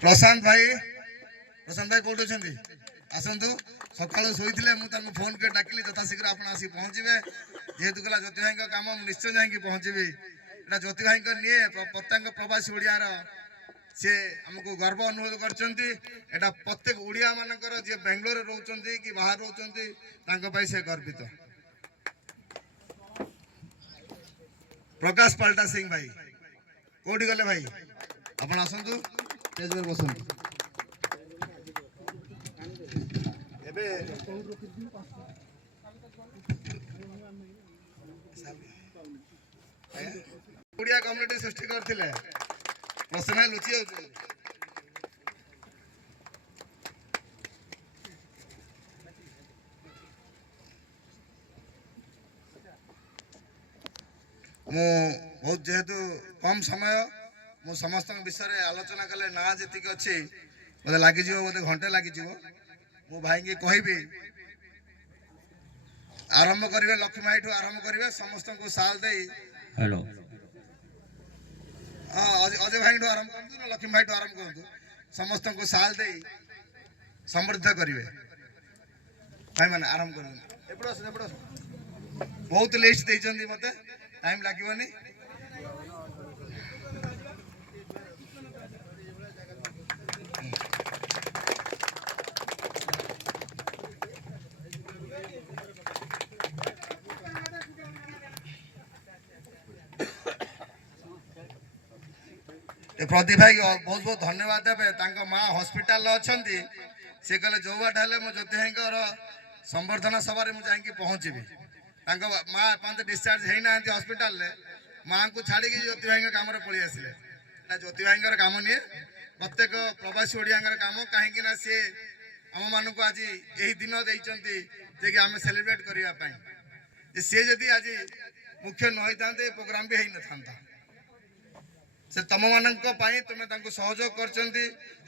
प्रशांत भाई कौट अच्छा आसतु सका शोते मुझे फोन कर डाकिली यथाशीघ्र आप पहुँचे जेहेतु कहला ज्योति भाई कम निश्चय जाकि पहुँचबी एटा ज्योति भाई निए प्रत्येक प्रवासी ओडियार सी आमको गर्व अनुभव कर प्रत्येक ओडिया मानकर जी बेंगलोर रोचे कि बाहर रोचे से गर्वित प्रकाश पाल्टा सिंह भाई कौटी गले भाई आप आसतु स्टेज पर बसतु ओडिया कम्युनिटी सृष्टि करते प्रसन्न लुचि बहुत जेहेतु कम समय मु समस्त विषय आलोचना कले ना जी अच्छी मतलब लगे बोधे घंटे लगे मु भाई की कहबी आरंभ करेंगे लक्ष्मी भाई आरंभ करेंगे समस्त को साल दे हेलो अजय भाई आरंभ करूँ ना लक्ष्मी भाई आरंभ करूँ समस्त को साल दे समृद्ध करेंगे भाई मैंने आरंभ कर बहुत लिस्ट देते मत टाइम लगनी प्रदीप भाई बहुत बहुत धन्यवाद देवे माँ हॉस्पिटल अच्छा सी कहले जो बाट हेले मो ज्योति भाई संबर्धना सभा मुझे पहुँचबी माँ एपंत डिस्चार्ज होना हॉस्पिटल माँ को छाड़ी ज्योति भाई कम पलि आसिले ज्योति भाई कम निए प्रत्येक प्रवासी ओडिया कम कहीं सी आम मान को आज यही दिन देते जे आम सेलिब्रेट करने सी जदि आज मुख्य न होता प्रोग्राम भी हो था से तुम मान तुम्हें सहयोग कर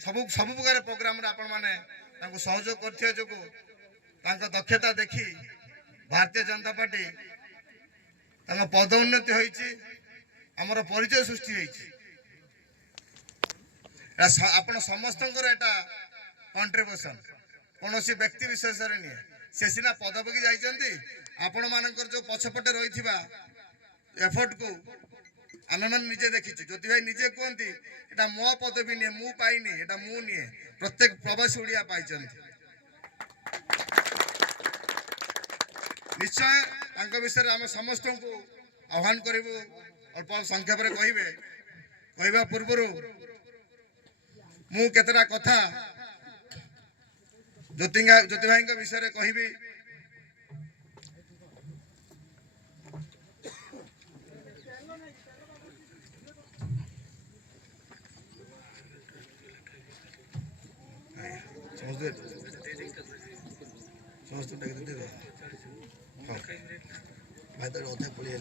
सब प्रकार प्रोग्राम आपण मैंने सहयोग कर जो दक्षता देखी भारतीय जनता पार्टी पदोन्नति होती आमर परिचय सृष्टि आपण समस्त कंट्रीब्यूशन कौन व्यक्ति विशेष नहीं से सीना पदवी जाइए आपण मान जो पछपटे रही एफर्ट को आम मैंने निजे देखी ज्योति भाई निजे कहती एटा मो पदवी निए मु पाइनी एटा मु निए प्रत्येक प्रवासी ओडिया पाई निश्चय विषय आम समस्त को आह्वान करूँ अल्प संक्षेप कहे कहवा पूर्वर मु केतरा कथा ज्योति भाई विषय कहबी समस्त भाई तो अधे पड़े